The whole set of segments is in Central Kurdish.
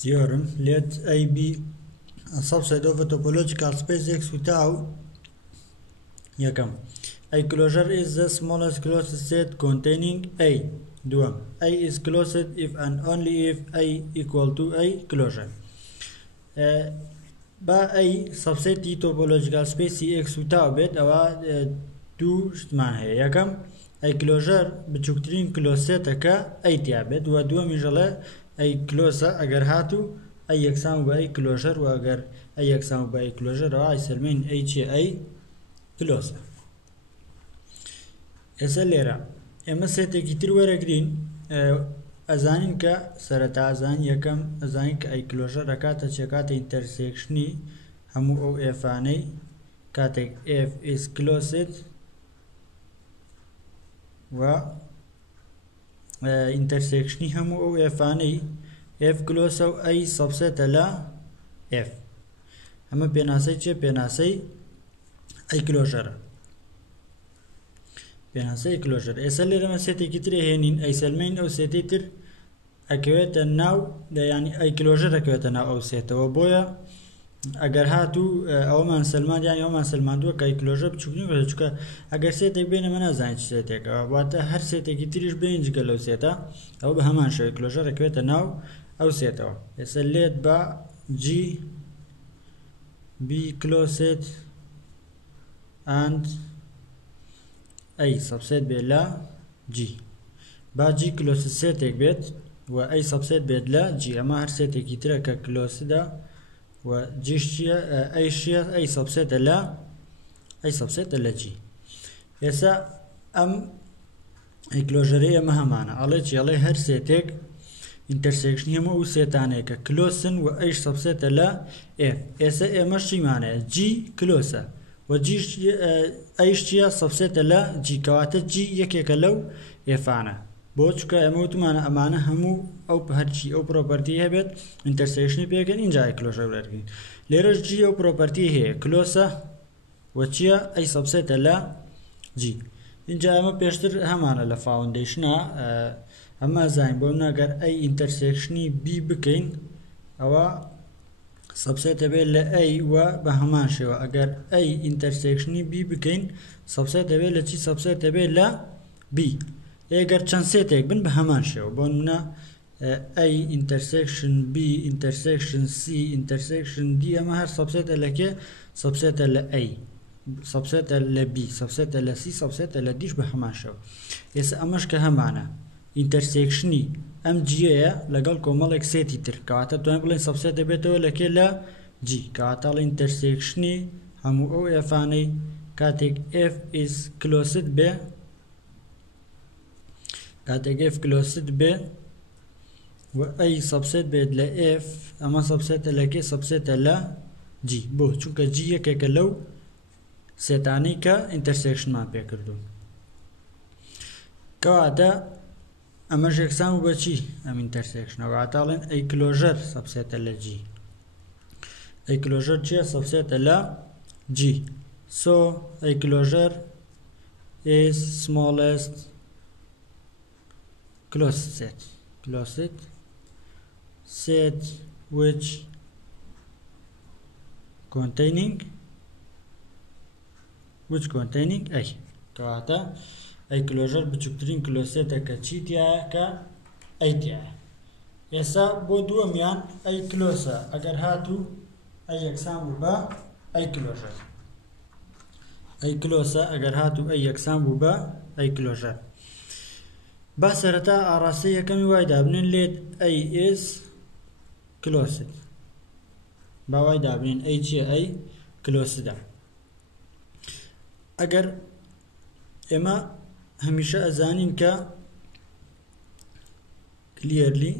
theorem, let A be a subset of a topological space X without A closure is the smallest closed set containing A. A is closed if and only if A equal to A closure. با A subset topological space X without bit أو دو معنى يكم A closure بچوكترين closed set كا A تيابد ودو مجلا A closure اگر هاتو A يكسام با A closure واگر A يكسام با A closure و A سلمين A چه A closure. اسليرا اما سيتي كتير ورقرين ازانين كا سرطا ازان يكم ازانين كا اي كلوجر ركاتا چكاتا انترسيكشني همو او افاني كاتك اف is closed و انترسيكشني همو او افاني اف closed او اي subset لا اف اما بيناسي چه بيناسي اي كلوجر بيناسي كلوجر اسل لما سيتي كتير هنين اي سلمين او سيتي تر اكويت الناو ده يعني اي كلوجر اكويت الناو او سيتا وبويا اگر هاتو او من سلمان يعني او من سلمان دو كاي كلوجر بچوكني بس چوكا اگر سيتي بين من ازان سيتي کا واتا هر سيتي كتيرش بينج گلو سيتا او بهمان شو كلوجر اكويت الناو او سيتا اسليت با جي بي closed and اي subset بلا جي با جي closed set एक بيت و اي subset بلا جي اما هر set की तरह का closed دا و جيشيا اي شيا اي subset لا اي subset لا جي يسا ام اي closure اما همانا على جي على هر set एक intersection هم او setانه का closed و اي subset لا f يسا اما شي معنى جي closed وجيش ايشيا subset لا جي كواتا جي يكيك لو يفانا بوچكا اموت معنا امانه همو او بهرجي او بروبرتي هبت انترسيكشن بيگن انجا كلوجر ورگين ليرش جي او بروبرتي هي كلوسا وچيا اي subset لا جي انجا اما بيشتر همانا لا فاونديشن اما زين بونا اگر اي انترسيكشني بي بكين او subset بلا A و بهمان شو اگر A intersection B بكين subset بلا چی subset بلا B اگر چند set یک بن بهمان شو بوننا A intersection B intersection C intersection D اما هر subset لکه subset ل A subset ل B subset ل C subset ل D بهمان شو اس امش که همانه intersection ام جي لقال كومالك سيتي تر كاتا توين بلين subset بيتو لكي لا جي كاتا الانترسيكشني همو او افاني كاتك اف is closed ب كاتك اف closed ب و اي subset بيد لا اف اما subset لكي subset لا جي بو چونك جي يكيك لو سيتاني كا intersection ما بيكردو كاتا اما جكسام بچی ام intersection او عطالن اي closure subset لا جي اي closure چه subset لا جي so a closure is smallest closed set which containing a كاتا اي closure بچوكترين closed set का چی تیا کا اي تیا ایسا بو دو میان اي closure اگر هاتو اي اقسام با اي closure اگر هاتو اي اقسام با اي closure بسرتا اراسيه كم وايد ابنين ليت اي is closed با وايد ابنين اي چی اي closed اگر اما همیشه ازانین که clearly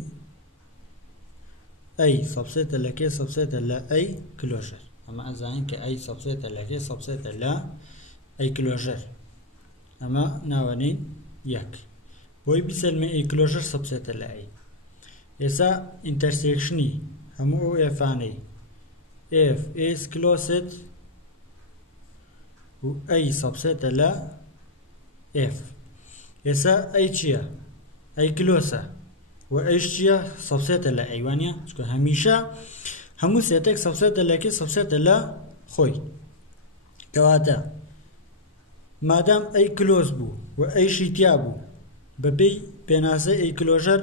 اي subset لكي subset لا اي closure اما ازانین که اي subset لكي subset لا اي closure اما ناوانين يك بوي بيسلمي اي closure subset لا اي اسا intersectioni همو افاني if is closed و اي subset لا F. Essa aí tia, aí closa, و ئەیش چییە سەبسێتە لە ئەیوانە چکە هەمیشە هەموو سێتێک سەبسێتە لەکێ سەبسێتە لە خۆی کەواتە مادام ئەی کلۆز بوو و ئەیشی تیا بوو بەپێی پێناسە ئەی کلۆژەر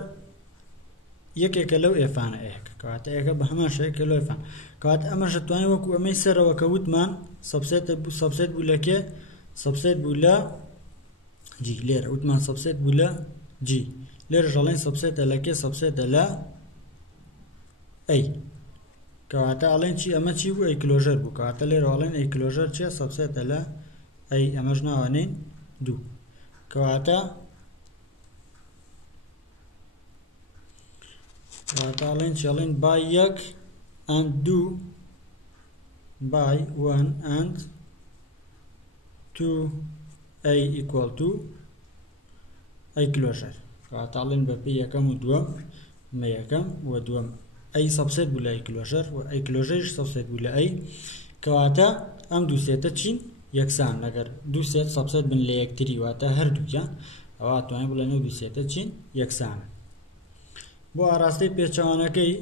یەکێکە لەو ئێفانە ئەیەکە کەواتە ئەیەکە بە هەمان شەیەکە لەو ئێفان کەواتە ئەمەش دەتوانین وەکو ئەمەی سەرەوە کە وتمان سەبسێت بوو لە کێ سەبسێت بوو لە جی لێرە وتمان سەبسێت بوو لە جی لێرە ژەڵێن سەبسێتە لە کێ سەبسێتە لە ئەی کەواتە ئەڵێن چی ئەمە چی بوو ئەی کلۆژەر بوو کەواتە لێرە ئەڵێن ئەی کلۆژەر چیە سەبسێتە لە ئەی ئەمەش ناوانین دوو کەواتە ئەڵێن چڵێن by یەک and دوو by one and two a equal to ئەی کلۆژەر کەواتە ئەڵێن بەپێی یەکەم و دووەم مە یەکەم و دووەم ئەی سەبسێت بوو لە ئەی کلۆژەر و ئەی کلۆژەریش سەبسێت بوو لە ئەی کەواتە ئەم دوو سێتە چین یەکسان لەگەر دوو سێت سەبسێت بن لە یەکتری واتە هەردووکیان ئەوە توانین بڵێن ئەو دوو سێتە چین یەکسانە بۆ ئاراستەی پێچەوانەکەی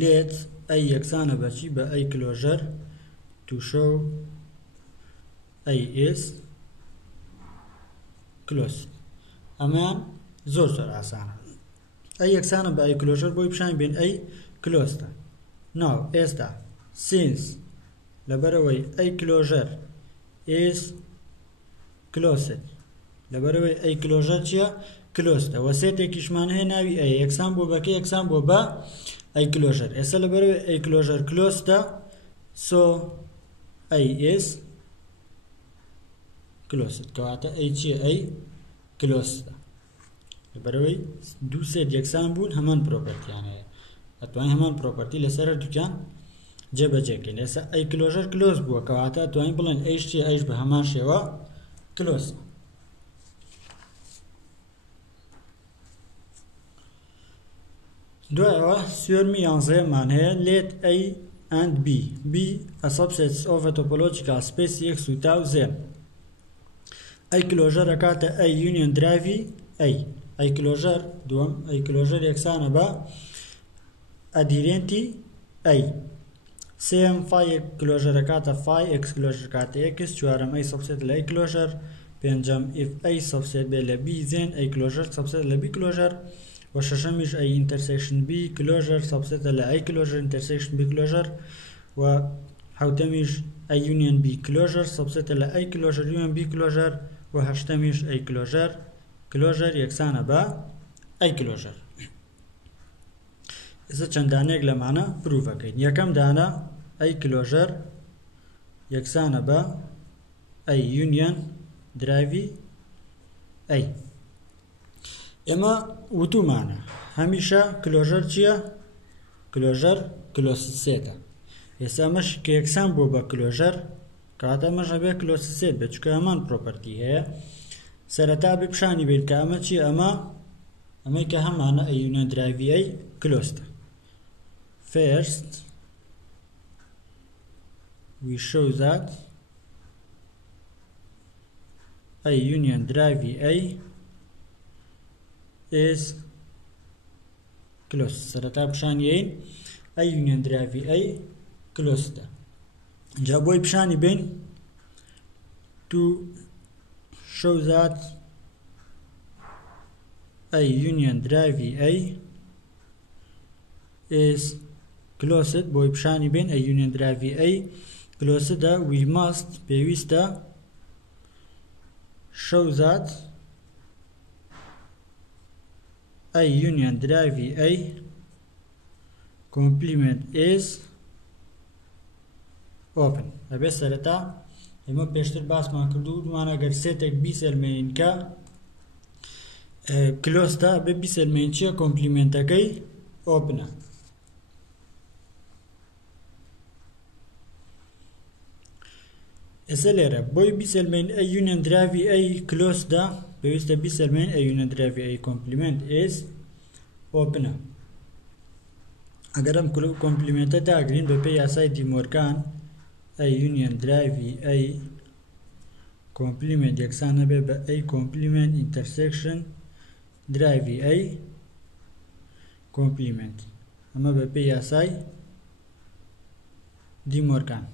لێت ئەی یەکسانە بەچی بە ئەی کلۆژەر to show A is closed ئەمان زۆر ئاسانە ئەی یەکسانە بە ئەی کلۆژەر بۆی پیشان بێن ئەی کلۆستە ناو ئێستا since لەبەرەوەی ئەی کلۆژەر is closed لەبەرەوەی ئەی کلۆژەر چییە کلۆستە وە سێتێکیشمان هەیە ناوی ئەی یەکسان بۆ بەکە یەکسان بۆ بە ئەی کلۆژەر ئێستا لەبەرەوەی ئەی کلۆژەر کلۆستە so ئەی is closed کەواتە ئەی چییە ئەی کلۆستە لەبەرەوەی دوو سێت یەکسان بوون هەمان پرۆپەرتیان هەیە ئەتوانین هەمان پرۆپەرتی لەسەر دووکیان جێبەجێکەین ئێستا ئەی کلۆژەر کلۆز بووە کەواتە توانین بڵێن ئەیش چییە ئەیش بە هەمان شێوە کلۆسە دوایەوە سوێرمی یانزەیەمان هەیە let A and B be a subset of a topological space X و tau Z ئەی کلۆژەر ئەکاتە ئەی union drive ئەی کلۆژەر دووەم ئەی کلۆژەر یەکسانە بە ئەدیرێنتی ئەی سێم فای کلۆژەر ئەکاتە فای x کلۆژەر کاتە x چوارەم ئەی سەبسێت لە ئەی کلۆژەر پێنجەم if ئەی سەبسێت بێ لە B زێن ئەی کلۆژەر سەبسێت لە B کلۆژەر و شەشەمیش ئەی intersection B کلۆژەر سەبسێتە لە ئەی کلۆژەر intersection B کلۆژەر و حوتەمیش ئەی union B کلۆژەر سەبسێتە لە ئەی کلۆژەر union B کلۆژەر و هەشتەمیش ئەی کلۆژەر یەکسانە بە ئەی کلۆژەر ئێستا چەند دانەیەک لەمانە پروڤەکەین یەکەم دانە ئەی کلۆژەر یەکسانە بە ئەی union drive ئەی ئێمە وتومانە هەمیشە کلۆژەر چییە کلۆژەر کلۆسسێتە ئێستا ئەمەش کە یەکسان بۆ بە کلۆژەر کاتە ئەمەش هەبێ کلۆسسێت بێت چکە هەمان پرۆپەرتی هەیە سەرەتا بپشانی بێت کە ئەمە چی ئەمەی کە هەمانە ئەی union drive ئەی کلۆستە first we show that a union drive A is closed سەرەتا پیشانیین a union drive A closed جا بۆی پیشانی بین to show that a union drive A is closed بۆی پیشانی بین a union drive A closed we must پێویستە show that a union drive A complement is open ئەبێ سەرەتا ئێمە پێشتر باسمان کردو دومانە گەر سێتێک بیسەلمێنین کە کلۆستە بێ بیسەلمێن چیە کۆمپلیمنتەکەی ئۆپنە ئێستا لێرە بۆی بیسەلمێن ئەی union drive ئەی کلۆسدا پێویستە بیسەلمێن ئەی union drive ئەی complement is openە ئەگەر ئەم کۆمپلیمنتە داگرین بەپێی یاسای دیمۆرگان ئەی union drive ئەی complement یەکسانە بێ بە ئەی complement intersection drive ئەی complement ئەمە بە پێی یاسای دیمۆرگان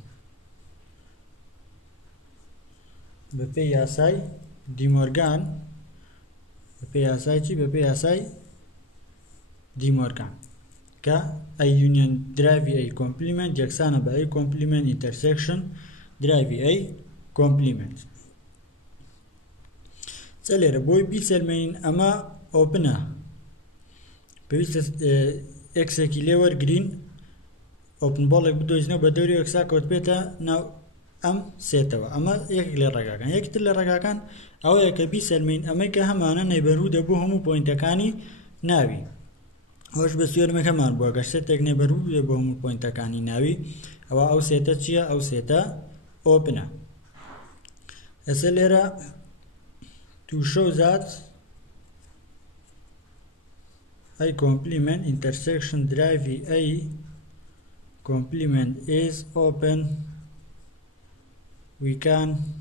بە پێی یاسای دیمۆرگان بە پێی یاسای چی بە پێی یاسای دیمۆرگان کە ئەی یونیۆن درایڤی ئەی کۆمپلیمنت یەکسانە بە ئەی کۆمپلیمنت ئینتەرسێکشن درایڤی ئەی کۆمپلیمنت چە لێرە بۆی بیسەلمێنین ئەمە ئۆپنە پێویستە ئێکسێکی لێ وەرگرین ئۆپن بۆڵێک بدۆزینەوە بە دەوری ئێکسا کەوت بێتە ناو ئەم سێتەوە ئەمە یەکێک لە ڕێگاکان یەکتر لە ڕێگاکان ئەوەیە کە بیسەلمێن ئەمەی کە هەمانە نەیبەرهودە بۆ هەموو پۆینتەکانی ناوی ئەوش بە سوێرمەکەمان بووە گە سێتێک نەیبەرهودە بۆ هەموو پۆینتەکانی ناوی ئەوە ئەو سێتە چییە ئەو سێتە ئۆپنە ئێستا لێرە to show that a complement intersection drive a complement is open we can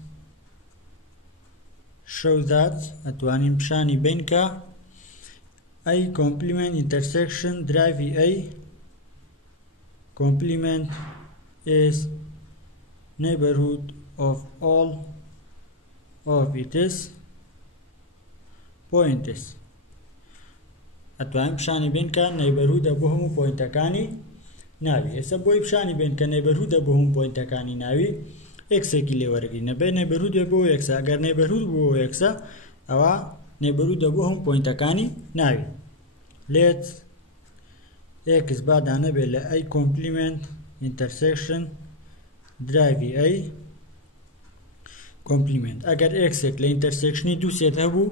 show that أتوانين بشاني بينك a complement intersection drive a complement is neighborhood of all of its points ئەتوانین پیشانی بین کە نەیبەرهودە بۆ هەموو پۆینتەکانی ناوی ئێستا بۆی پیشانی بین کە نەیبەرهودە بۆ هەموو پۆینتەکانی ناوی ئێکسێکی لێ وەرگرین نەبێ نەیبەرهودە بۆ ئێکسە ئەگەر نەیبەرهود بۆ ئێکسە ئەوە نەیبەرهودە بۆ هەموو پۆینتەکانی ناوی لێت ئێکس با دانەبێت لە ئەی کۆمپلیمنت ئینتەرسێکشن درایڤی ئەی کۆمپلیمنت ئەگەر ئێکسێک لە ئینتەرسێکشنی دوو سێت هەبوو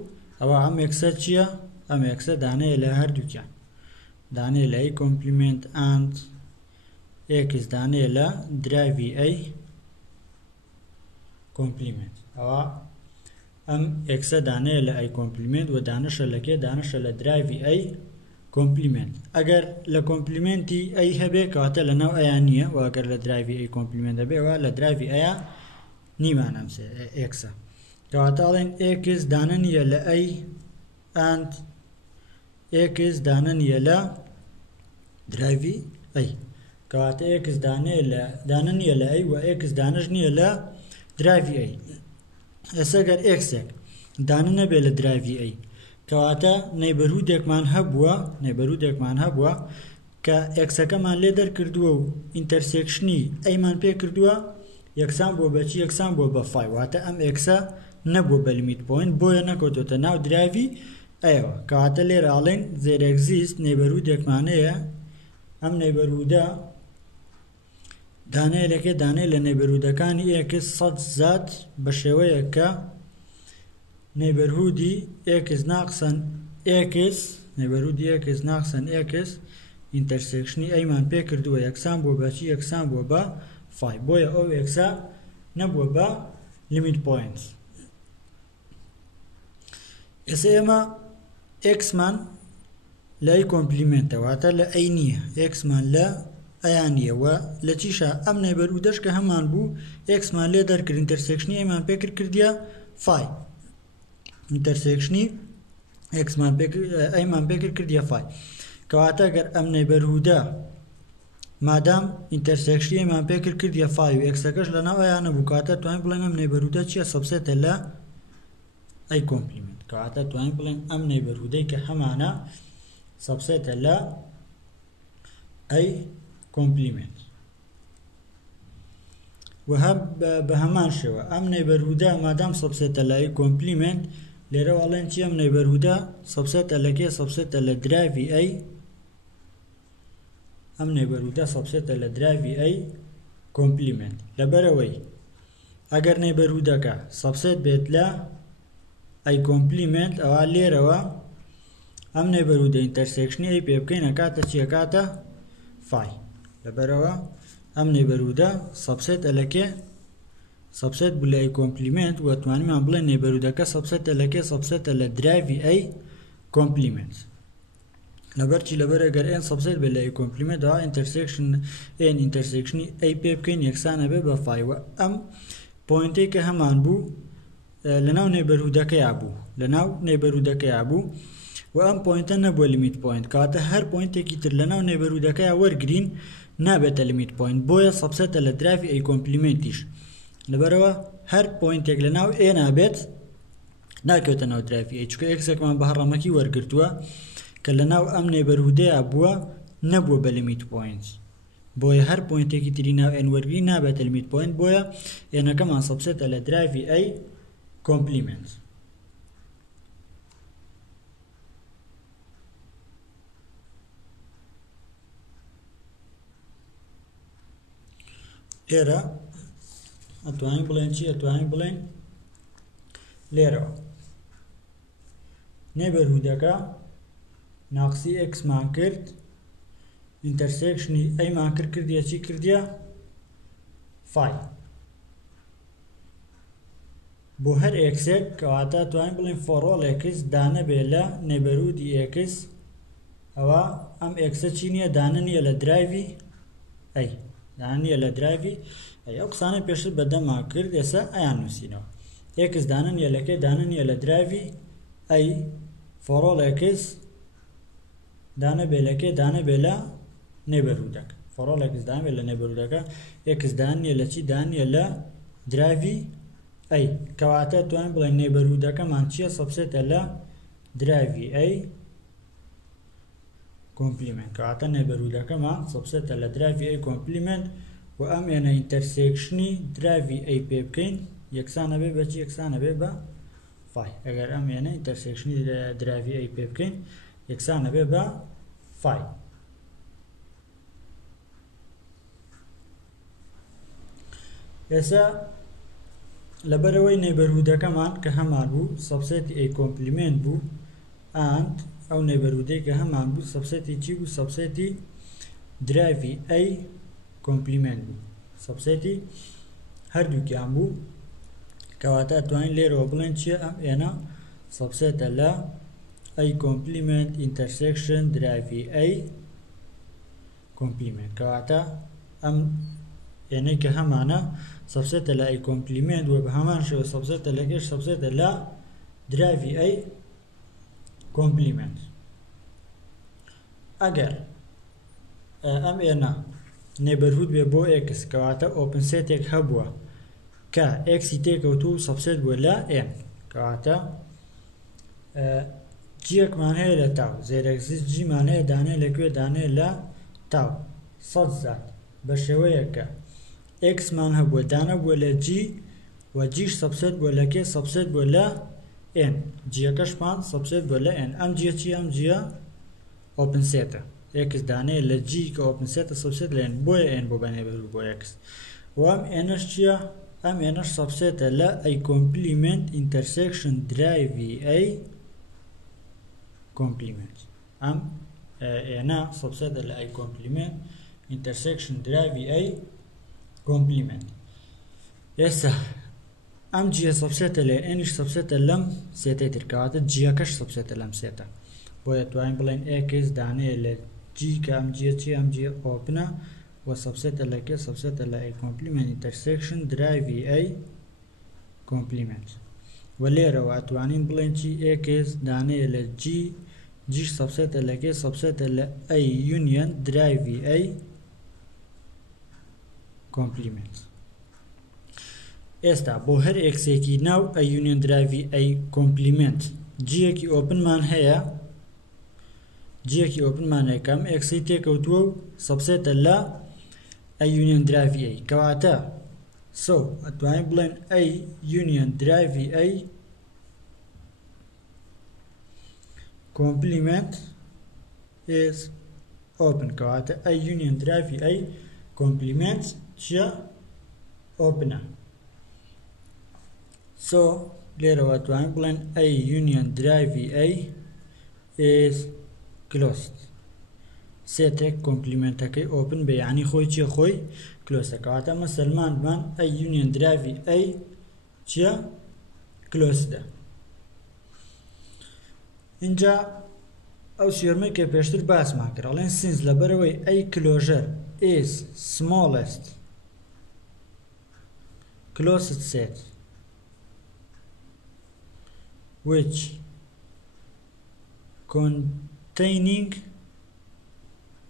ئەوە ئەم ئێکسە چییە ئەم ئێکسە دانەیە لە هەردووکیان دانەیە لە ئەی کۆمپلیمنت ئاند ئێکس دانەیە لە درایڤی ئەی کۆمپلیمنت ئەوە ئەم ئێکسە دانەیە لە ئەی کۆمپلیمنت و دانەشە لەکێ دانەشە لە درایڤی ئەی کۆمپلیمنت ئەگەر لە کۆمپلیمنتی ئەی هەبێ کەواتە لەناو ئەیان نییە و ئەگەر لە درایڤی ئەی کۆمپلیمنت هەبێ ئەوە لە درایڤی ئەیە نیمان ئەم ئێکسە کەواتەڵێن ئێکس دانە نییە لە ئەی ئاند ئێکس دانە نییە لە درایڤی ئەی کەواتە ئێکس دانە نییە لە ئەی و ئێکس دانەش نییە لە درایڤی ئەی ئێستا گەر ئێکسێک دانە نەبێ لە درایڤی ئەی کەواتە نەیبەرهودێکمان هەبووە کە ئێکسەکەمان لێ دەرکردووە و ئینتەرسێکشنی ئەیمان پێ کردووە یەکسان بۆ بەچی یەکسان بۆ بە فای واتە ئەم ئێکسە نەبووە بە لیمیت پۆینت بۆیە نەکەوتۆتە ناو درایڤی ئەیەوە کەواتە لێرە ئاڵێن زێر ئەگزیست نەیبەرهودێکمانەیە ئەم نەیبەرهودە دانەیە لەکێ دانەیە لە نەیبەرهودەکانی ئێکس سەد زات بە شێوەیە کە نەیبەرهودی ئێکس ناقسەن ئێکس نەیبەرهودی ئێکس ناقسەن ئێکس ئینتەرسێکشنی ئەیمان پێ کردووە یەکسان بۆ بەچی یەکسان بۆ بە فای بۆیە ئەو ئێکسە نەبووە بە لیمیت پۆینت ئێستا ئێمە ئێکسمان لە ئەی کۆمپلیمنتە واتە لە ئەی نییە ئێکسمان لە ئەیان نییە و لە چیشە ئەم نەیبەرهودەش کە هەمان بوو ئێکسمان لێ دەرکرد ئینتەرسێکشنی ئەیمان پێکرد کردیە فای ئینتەرسێکشنی ئەیمان پێکرد کردیە فای کەواتە گەر ئەم نەیبەرهودە مادام ئینتەرسێکشنی ئەیمان پێکرد کردیە فای و ئێکسەکەش لەناو ئەیان نەبوو کاتە توانین بڵێن ئەم نەیبەرهودە چییە سەبسێتە لە ئەی کۆمپلیمنت کەواتە توانین بڵێن ئەم نەیبەرهودەی کە هەمانە سەبسێتە لە ئەی کۆمپلیمنت و هەب بە هەمان شێوە ئەم نەیبەرهودە مادام سەبسێتە لە ئەی کۆمپلیمنت لێرە وەڵێن چی ئەم نەیبەرهودە سەبسێتە لەکێ سەبسێتە لە درایڤی ئەی ئەم نەیبەرهودە سەبسێتە لە درایڤی ئەی کۆمپلیمنت لەبەرەوەی ئەگەر نەیبەرهودەکە سەبسێت بێت لە ئەی کۆمپلیمنت ئەوە لێرەوە ئەم نەیبەرهودە ئینتەرسێکشنی ئەی پێ بکەین ئەکاتە چی ئەکاتە فای لەبەرەوە ئەم نەیبەرهودە سەبسێتە لەکێ سەبسێت بوو لە ئەی کۆمپلیمنت و توانیمان بڵێن نەیبەرهودەکە سەبسێتە لەکێ سەبسێتە لە درایڤی ئەی کۆمپلیمنت لەبەرچی لەبەرە گەر ئێن سەبسێت بێت لە ئەی کۆمپلیمنت ئەوە ئینتەرسێکشنی ئەی پێ بکەین یەکسانە بێ بە فایوە ئەم پۆینتەی کە هەمان بوو لەناو نەیبەرهودەکەیا بوو و ئەم پۆینتە نەبووە لیمیت پۆینت کاتە هەر پۆینتێکی تر لەناو نێبەرهودەکەیە وەرگرین نابێتە لیمیت پۆینت بۆیە سەبسێتە لە درایڤی ئەی کۆمپلیمنتیش لەبەرەوە هەر پۆینتێک لەناو ئێ نابێت ناکەوێتە ناو درایڤی ئەی چونکە ئێکسێکمان بە هەڕەمەکی وەرگرتووە کە لەناو ئەم نێبەرهودەیە بووە نەبووە بە لیمیت پۆینت بۆیە هەر پۆینتێکی تری ناو ئێن وەرگرین نابێتە لیمیت پۆینت بۆیە ئێنەکەمان سەبسێتە لە درایڤی ئەی کۆمپلیمنت ئێرە ئەتوانین بڵێن چی ئەتوانین بڵێن لێرەوە نێبەرهودەکە ناقسی ئێکسمان کرد ئینتەرسێکشنی ئەیمان کردیە چی کردیە فای بۆ هەر ئێکسێک کەواتە توانین بڵێن فۆڕۆڵ ئێکس دانە بێ لە نێبەرهودی ئێکس ئەوە ئەم ئێکسە چی نییە دانە نییە لە درایڤی ئەی دانە نییە لە درایڤی ئەی ئەو قسانەی پێشتر بەدەما کرد ئێستا ئەیان نووسینەوە ئێکس دانە نییە لەکەی دانە نییە لە درایڤی ئەی فۆڕۆڵ ئێکس دانە بێ لەکەی دانە بێ لە نێبەرهودەکە فۆڕۆڵ ئێکس دانە بێ لە نێبەرهودەکە ئێکس دانە نییە لە چی دانە نییە لە درایڤی ئەی کەواتە توانین بڵێن نێبەرهودەکەمان چییە سەبسێتە لە درایڤی ئەی کۆمپلیمنت کەواتە نێبەرهودەکەمان سەبسێتە لە درایڤی ئەی کۆمپلیمنت و ئەم ئێنە ئینتەرسێکشنی درایڤی ئەی پێ بکەین یەکسانە بێ بە چی یەکسانە بێ بە فای ئەگەر ئەم ئێنە ئینتەرسێکشنی درایڤی ئەی پێ بکەین یەکسانە بێ بە فای ئێستا لەبەرەوەی نێبەرهودەکەمان کە هەمان بوو سەبسێتی ئەی کۆمپلیمنت بوو ئاند ئەو نێبەرهودەی کە هەمان بوو سەبسێتی چی بوو سەبسێتی درایڤی ئەی کۆمپلیمنت بوو سەبسێتی هەردووکیان بوو کەواتە توانین لێرەوە بڵێن چییە ئەم ئێنە سەبسێتە لە ئەی کۆمپلیمنت ئینتەرسێکشن درایڤی ئەی کۆمپلیمنت کەواتە ئەم ئێنەی کە هەمانە سەبسێتە لە ئەی کۆمپلیمنت و بە هەمان شێوە سەبسێتە لەگەش سەبسێتە لە درایڤی ئەی کۆمپلیمنت ئەگەر ئەم ئێنە نێبەرهود بێ بۆ ئێکس کەواتە ئۆپن سێتێک هەبووە کە ئێکسی تێکەوتوو سەبسێت بووە لە ئێن کەواتە جیەکمان هەیە لە تاو زێرەکسیس جیمان هەیە دانەیە لەکوێ دانەیە لە تاو سەد زات بە شێوەیە کە ئێکسمان هەبووە دانە بووە لە جی و جیش سەبسێت بووە لە کێ سەبسێت بووە لە ئێن جیەکەشمان سەبسێت بووە لە ئێن ئەم جیە چی ئەم جیە ئۆپن سێتە ئێکس دانەیە لە جی کە ئۆپن سێتە سەبسێت لە ئێن بۆیە ئێن بۆ بەنێبەر بۆ ئێکس و ئەم ئێنەش چییە ئەم ئێنەش سەبسێتە لە ئەی کۆمپلیمنت ئینتەرسێکشن درایڤی ئەی کۆمپلیمنت ئەم ئێنە سەبسێتە لە ئەی کۆمپلیمنت ئینتەرسێکشن درایڤی ئەی کۆمپلیمنت ئێستا ئەم جیە سەبسێتە لە ئێنیش سەبسێتە لەم سێتەی تر کەواتە جیەکەش سەبسێتە لەم سێتە بۆیە توانین بڵێن ئێکس دانەیە لە جی کە ئەم جیە چی ئەم جیە ئۆپنە و سەبسێتە لە کێ سەبسێتە لە ئەی کۆمپلیمنت ئینتەرسێکشن درایڤی ئەی کۆمپلیمنت و لێرەوە ئەتوانین بڵێن چی ئێکس دانەیە لە جی جیش سەبسێتە لە کێ سەبسێتە لە ئەی یونیەن درایڤی ئەی کۆمپلیمنت ئێستا بۆ هەر ئێکسێکی ناو ئەی یونیەن درایڤی ئەی کۆمپلیمنت جیەکی ئۆپنمان هەیە جیەکی ئۆپنمان هەیە کەم ئێکسی تێکەوتووە و سەبسێتە لە ئەی یونیەن درایڤی ئەی کەواتە سو ئەتوانین بڵێن ئەی یونیەن درایڤی ئەی کۆمپلیمنت is open کەواتە ئەی یونیەن درایڤی ئەی کۆمپلیمنت چییە ئۆپنە سو لێرەوە توانین بڵێن ئەی یونیەن درایڤی ئەی is closed سێتێک کۆمپلیمنتەکەی ئۆپن بێ یعنی خۆی چییە خۆی کلۆسە کەواتە ئەمە سەلمانمان ئەی یونیەن درایڤی ئەی چییە کلۆسدە اینجا ئەو سێرمەی کە پێشتر باسمان کرد ئەڵێن سینس لەبەرەوەی ئەی کلۆژەر is smallest closed set which containing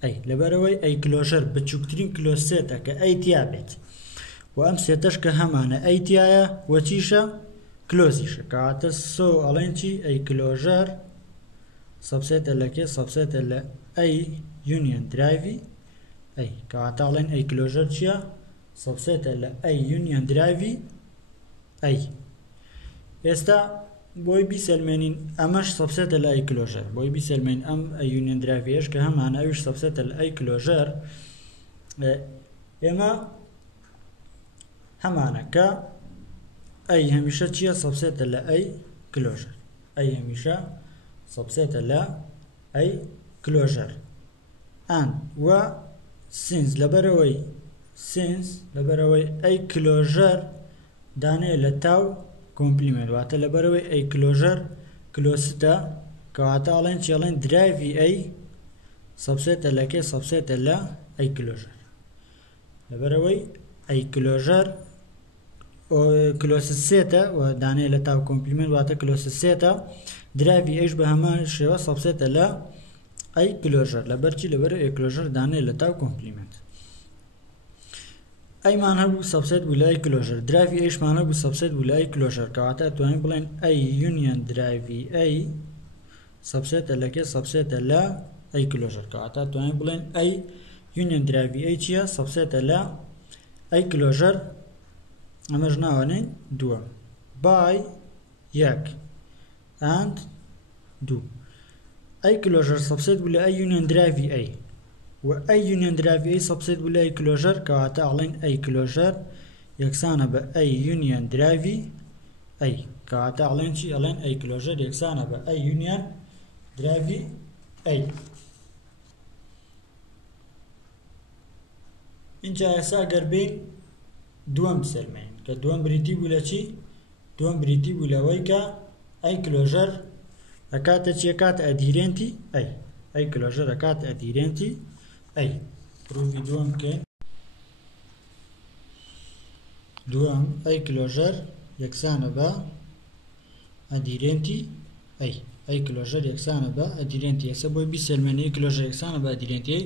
ئەی لەبەرەوەی ئەی کلۆژەر بچووکترین کلۆسێتە کە ئەی تیا بێت و ئەم سێتەش کە هەمانە ئەی تایە وەچیشە کلۆزیشە کەواتە سۆ ئەڵێن چی ئەی کلۆژەر سەبسێتە لە کێ سەبسێتە لە ئەی یونیەن درایڤی ئەی کەواتە ئەڵێن ئەی کلۆژەر چییە سەبسێتە لە ئەی یونیەن درایڤی ئەی ئێستا بۆی بیسەلمێنین ئەمەش سەبسێتە لە ئەی کلۆژەر بۆی بیسەلمێن ئەم ئەی یونیەن درایڤیەش کە هەمانە ئەویش سەبسێتە لە ئەی کلۆژەر ئێمە هەمانە کە ئەی هەمیشە چییە سەبسێتە لە ئەی کلۆژەر ئەی هەمیشە سەبسێتە لە ئەی کلۆژەر ئەن وە سینس لەبەرەوەی ئەی کلۆژەر دانەیە لە تاو کۆمپلیمنت واتە لەبەرەوەی ئەی کلۆژەر کلۆستە کەواتە ئەڵێن چی ئەڵێن درایڤی ئەی سەبسێتە لە کێ سەبسێتە لە ئەی کلۆژەر لەبەرەوەی ئەی کلۆژەر کلۆسە سێتە و دانەیە لە تاو کۆمپلیمنت واتە کلۆسە سێتە درایڤی ئەیش بە هەمان شێوە سەبسێتە لە ئەی کلۆژەر لەبەرچی لەبەر ئەی کلۆژەر دانەیە لە تاو کۆمپلیمنت ئەیمان هەبوو سەبسێت بوو لە ئەی کلۆژەر درایڤی ئەیشمان هەبوو سەبسێت بوو لە ئەی کلۆژەر کەواتە توانین بڵێن ئەی یونیەن درایڤی ئەی سەبسێتە لە کێ سەبسێتە لە ئەی کلۆژەر کەواتە توانین بڵێن ئەی یونیەن درایڤی ئەی چییە سەبسێتە لە ئەی کلۆژەر ئەمەش ناوانین دووە بای یەک ئەند دوو ئەی کلۆژەر سەبسێت بوو لە ئەی یونیەن درایڤی ئەی و ئەی یونیەن درایڤی ئەی سەبسێت بوو لە ئەی کلۆژەر کەواتە ئەڵێن ئەی کلۆژەر یەکسانە بە ئەی یونیەن درایڤی ئەی کەواتە ئەڵێن چی ئەڵێن ئەی کلۆژەر یەکسانە بە ئەی یونیەن درایڤی ئەی اینجا ئێستا ئەگەر بین دووەم بسەلمێن کە دووەم بریتی بوو لە چی دووەم بریتی بوو لەوەی کە ئەی کلۆژەر ئەکاتە چی ئەکاتە ئەدیرێنتی ئەی کلۆژەر ئەکاتە ئەدیرێنتی ئەی پروفی دووەم بکەین دووەم ئەی کلۆژەر یەکسانە بە ئەدیرێنتی ئەی کلۆژەر یەکسانە بە ئەدیرێنتی ئێستا بۆی بیسەلمێن ئەی کلۆژەر یەکسانە بە ئەدیرێنتی ئەی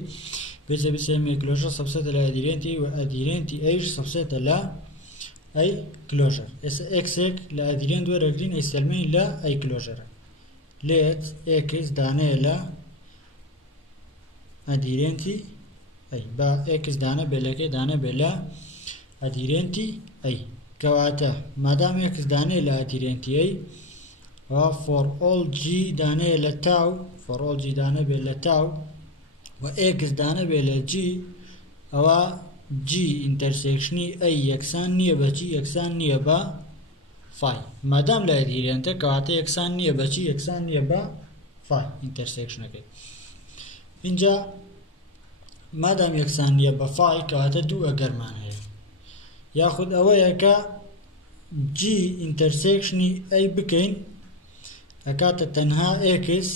بێجە بیسەلمێن ئەی کلۆژەر سەبسێتە لە ئەدیرێنتی و ئەدیرێنتی ئەیش سەبسێتە لە ئەی کلۆژەر ئێستا ئێکسێک لە ئەدیرێنت وەرەگرین ئەیسەلمێن لە ئەی کلۆژەرە لێت ئێکس دانەیە لە ئەدیرێنتی ئەی با ئێکس دانە بێلەکەی دانە بێ لە ئەدیرێنتی ئەی کەواتە مادام ئێکس دانەیە لە ئەدیرێنتی ئەی for all g دانەیە لە تاو for all g دانە بێ لە تاو و ئێکس دانە بێ لە g ئەوە g ئینتەرسێکشنی ئەی یەکسان نییە بە g یەکسان نییە بە فای مادام لە ئەدیرێنتە کەواتە یەکسان نییە بە g یەکسان نییە بە فای ئینتەرسێکشنەکەی اینجا مادام یەکسان نییە بە فای کەواتە دوو ئەگەرمان هەیە یاخود ئەوەیە کە g ئینتەرسێکشنی ئەی بکەین ئەکاتە تەنها ئێکس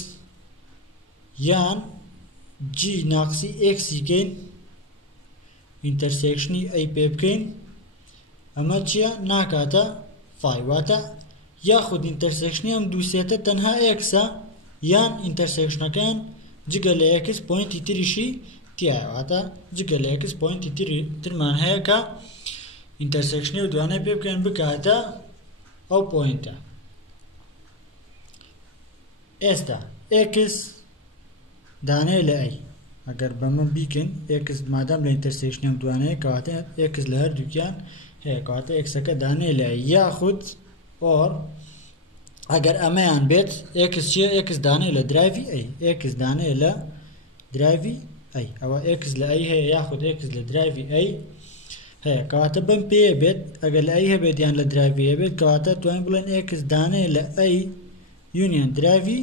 یان g ناقسی ئێکسی کەین ئینتەرسێکشنی ئەی پێ بکەین ئەمە چییە ناکاتە فای واتە یاخود ئینتەرسێکشنی ئەم دوو سێتە تەنها ئێکسە یان ئینتەرسێکشنەکان جگە لە ئێکس پۆینتی تریشی تایە واتە جگە لە ئێکس پۆینتی ترمان هەیە کە ئینتەرسێکشنی و دوانەی پێ بکەین بکاتە ئەو پۆینتە ئێستا ئێکس دانەیە لە ئەی ئەگەر بەمە بیکن ئێکس مادام لە ئینتەرسێکشنی ئەم دوانەیە کەواتە ئێکس لە هەردووکیان هەیە کەواتە ئێکسەکە دانەیە لە ئەی یاخود ئۆر ئەگەر ئەمەیان بێت ئێکس چییە ئێکس دانەیە لە درایڤی ئەی ئێکس دانەیە لە درایڤی ئەی ئەوە ئێکس لە ئەی هەیە یاخود ئێکس لە درایڤی ئەی هەیە کەواتە بەم پێیە بێت ئەگەر لە ئەی هەبێت یان لە درایڤی هەبێت کەواتە توانین بڵێن ئێکس دانەیە لە ئەی یونیەن درایڤی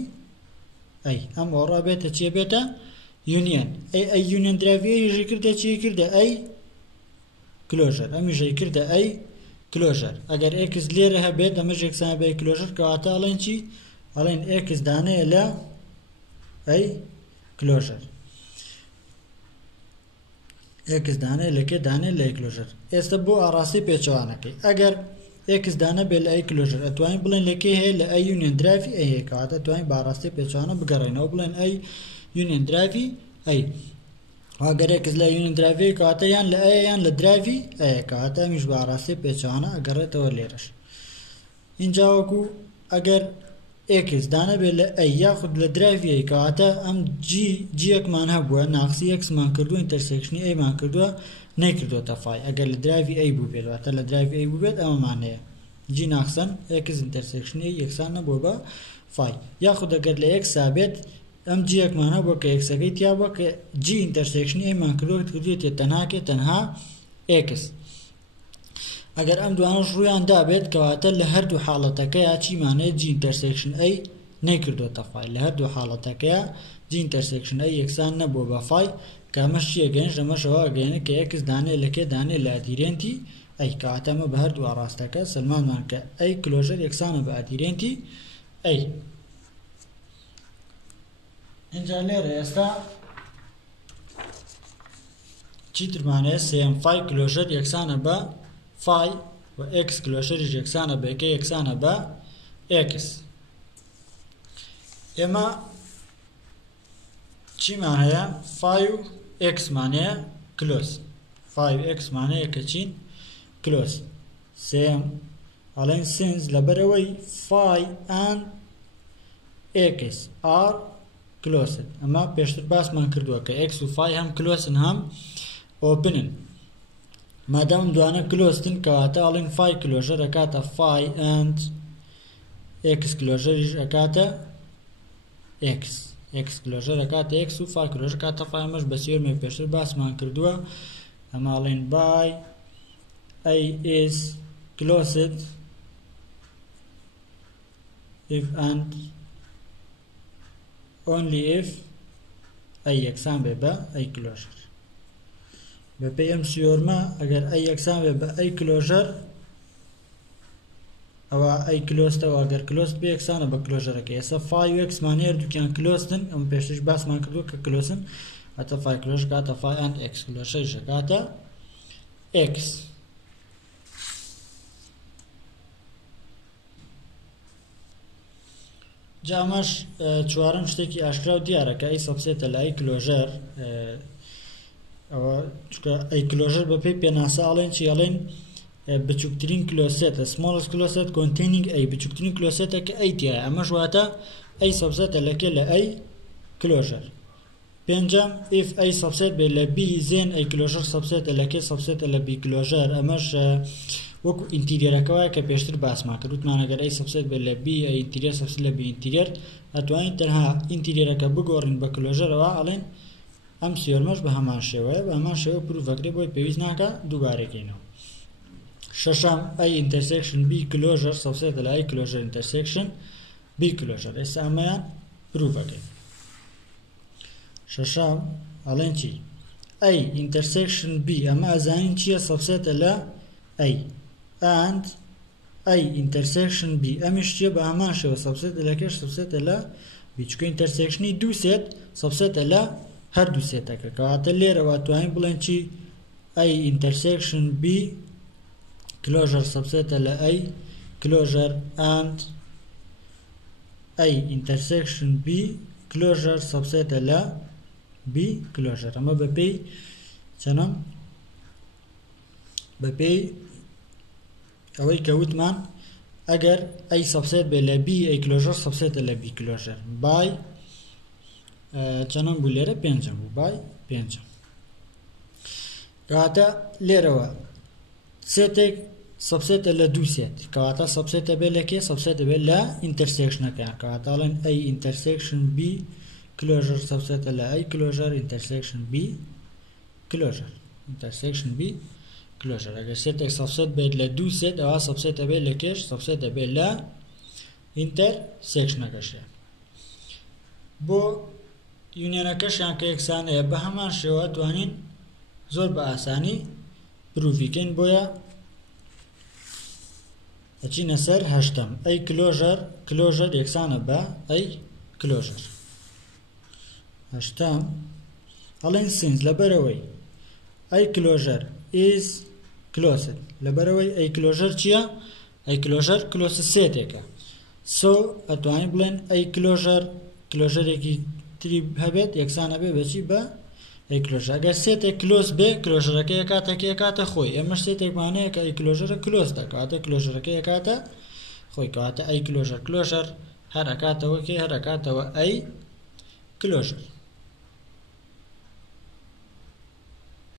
ئەی ئەم ئۆڕا بێتە چیە بێتە یونیەن ئەی یونیەن درایڤی ئەیژی کردە چی کردە ئەی کلۆژەر ئەمیژەی کردە ئەی کلۆژەر ئەگەر ئێکس لێرە هەبێت ئەمەش یەکسانە بە ئەی کلۆژەر کەواتە ئەڵێن چی ئەڵێن ئێکس دانەیە لە ئەی کلۆژەر ئێکس دانەیە لەکێ دانەیە لە ئەی کلۆژەر ئێستا بۆ ئاڕاستی پێچەوانەکەی ئەگەر x دانە بێ لە ئەی کلۆژەر ئەتوانین بڵێن لەکێ هەیە لە ئەی یونیۆن درایڤی ئەی هەیە کەواتە توانین باڕاستی پێچوانە بگەڕێنەوە بڵێن ئەی یونیۆن درایڤی ئەی ئەگەر x لە یونیۆن درایڤی کەواتە یان لە ئەیە یان لە درایڤی ئەیە کەواتە ئەمیش باڕاستی پێچوانە ئەگەڕێتەوە لێرەش اینجا وەکو ئەگەر x دانە بێ لە ئەی یاخود لە درایڤی ئەی کەواتە ئەم جیەکمان هەبووە ناقسی xمان کردووە ئینتەرسێکشنی ئەیمان کردووە نەیکردوتە فای ئەگەر لە درایڤی ئەی بوو بێت واتە لە درایڤی ئەی بوو بێت ئەمەمان هەیە جی ناقسەن x ئینتەرسێکشنی یەکسان نەبووە بە فای یاخود ئەگەر لە x بێت ئەم جیەکمان هەبووە کە x تیا بووە کە جی ئینتەرسێکشنی ئەیمان کردوێتە تەنها x ئەگەر ئەم دوانەش ڕوویان دابێت کەواتە لە هەردوو حاڵەتەکەیە چیمانەیە جی ئینتەرسێکشن ئەی نەیکردوتە فای لە هەردوو حاڵەتەکەیە جی ئینتەرسێکشن ئەی یەکسان نەبووە بە فای کامەش چیە گەیەنش ئەمەشەوە ئەگەیەنە کە x دانێ لەکێ دانێ لە ئەدیرێنتی ئەی کەواتە ئەمە بە هەردوو ئاڕاستەکە سلمانمان کە ئەی کلۆژەر یەکسانە بە ئەدیرێنتی ئەی اینجا لێرە ئێستا چیترمانەیە سێم فای کلۆژەر یەکسانە بە فای و x کلۆژەریش یەکسانە بە ئەکەی یەکسانە بە x ئێمە چیمان هەیە فای و x مانەیە کلۆس فای و x مانەیە کە چین کلۆس سێم ئەڵێن سنس لەبەرەوەی فای and x are closed ئەمە پێشتر باسمان کردووە کە x و فای هەم کلۆسن هەم ئۆپنن مادام دوانە کلۆستن کەواتە ئەڵێن فای کلۆژەر ئەکاتە فای and x کلۆژەریش ئەکاتە x x کلۆژەر ئەکاتە x و فای کلۆژەر ئەکاتە فای ئەمەش بە سێرمێ پێشتر باسمان کردووە ئەمە ئەڵێن by a is closed if and only if ئەی یەکسان بێ بە ئەی کلۆژەر بە پێی ئەم سیۆرمە ئەگەر ئەی یەکسان بێ بە ئەی کلۆژەر ئەوە ئەی کلۆستەوە ئەگەر کلۆست بێ یەکسانە بە کلۆژەرەکە ئێستا فای و x مانەیە هەردووکیان کلۆستن ئەم پێشترش باسمان کردووە کە کلۆسن ئەتە فای کلۆژ کاتە فای and x کلۆژەریش کاتە x جامەش چوارەم شتێکی ئاشکرا و دیارە کە ئەی سەبسێتە لە ئەی کلۆژەر ئەوە چونکە ئەی کلۆژەر بەپێی پێناسە ئەڵێن چی ئەڵێن بچووکترین کلۆسێتە smallest closet containing ئەی بچووکترین کلۆسێتە کە ئەی تایە ئەمەش واتە ئەی سەبسێتە لەکێ لە ئەی کلۆژەر پێنجەم if ئەی سەبسێت بێ لە b زێن ئەی کلۆژەر سەبسێتە لەکێ سەبسێتە لە b کلۆژەر ئەمەش وەکو ئینتیریەرەکەوایە کە پێشتر باسمان کرد وتمان ئەگەر ئەی سەبسێت بێت لە b ئەی ئینتیریەر سەبسێت لە b ئینتیریەر ئەتوانین تەنها ئینتیریەرەکە بگۆڕین بە کلۆژەرەوە ئەڵێن ئەم سیۆرمەش بە هەمان شێوەیە بە هەمان شێوە پروڤەکرێ بۆی پێویست ناکە دووبارەکەینەوە شەشەم ئەی ئینتەرسێکشن b کلۆژەر سەبسێتە لە ئەی کلۆژەر ئینتەرسێکشن b کلۆژەر ئێستا ئەمەیان پروڤەکەین شەشەم ئەڵێن چی ئەی ئینتەرسێکشن b ئەمە ئەزانین چییە سەبسێتە لە ئەی and ئەی ئینتەرسێکشن b ئەمیش چییە بە هەمان شێوە سەبسێتە لەکێش سەبسێتە لە b چونکە ئینتەرسێکشنی دوو سێت سەبسێتە لە هەردوو سێتەکە کەواتە لێرەوە توانین بڵێن چی ئەی ئینتەرسێکشن b کلۆژەر سەبسێتە لە ئەی کلۆژەر and ئەی ئینتەرسێکشن b کلۆژەر سەبسێتە لە b کلۆژەر ئەمە بەپێی چەنەم بەپێی ئەوەی کە وتمان ئەگەر ئەی سەبسێت بێ لە b ئەی کلۆژەر سەبسێتە لە b کلۆژەر بای چەنەم بوو لێرە پێنجەم بوو بای پێنجەم کەواتە لێرەوە سێتێک سەبسێتە لە دوو سێت کەواتە سەبسێتە بێ لەکێ سەبسێتە بێت لە ئینتەرسێکشنەکەیان کەواتەڵێن ئەی ئینتەرسێکشن b کلۆژەر سەبسێتە لە ئەی کلۆژەر ئینتەرسێکشن b کلۆژەر ئینتەرسێکشن b کلۆژەر ئەگەر سێتێک سەبسێت بێت لە دوو سێت ئەوە سەبسێتە بێت لە کێش سەبسێتە بێت لە ئینتەرسێکشنەکەشێ بۆ یونیۆنەکەشیان کە یەکسانەیە بە هەمان شێوە توانین زۆر بە ئاسانی پروڤیکەین بۆیە ئەچینە سەر هەشتم ئەی کلۆژەر یەکسانە بە ئەی کلۆژەر هەشتم ئەڵێن سینس لەبەرەوەی ئەی کلۆژەر is closed لەبەرەوەی ئەی کلۆژەر چییە ئەی کلۆژەر کلۆسە سێتێکە سۆ ئەتوانین بڵێن ئەی کلۆژەرێکی تری هەبێت یەکسان هەبێت بەچی بە ئەی کلۆژە ئەگەر سێتێک کلۆز بێ کلۆژەرەکەی کاتێکی کاتە خۆی ئێمەش سێتێکمانەیە کە ئەی کلۆژەرە کلۆز دەکاتە کلۆژەرەکەی کاتە خۆی کەواتە ئەی کلۆژەر هەر ئەکاتەوە کێ هەر ئەکاتەوە ئەی کلۆژەر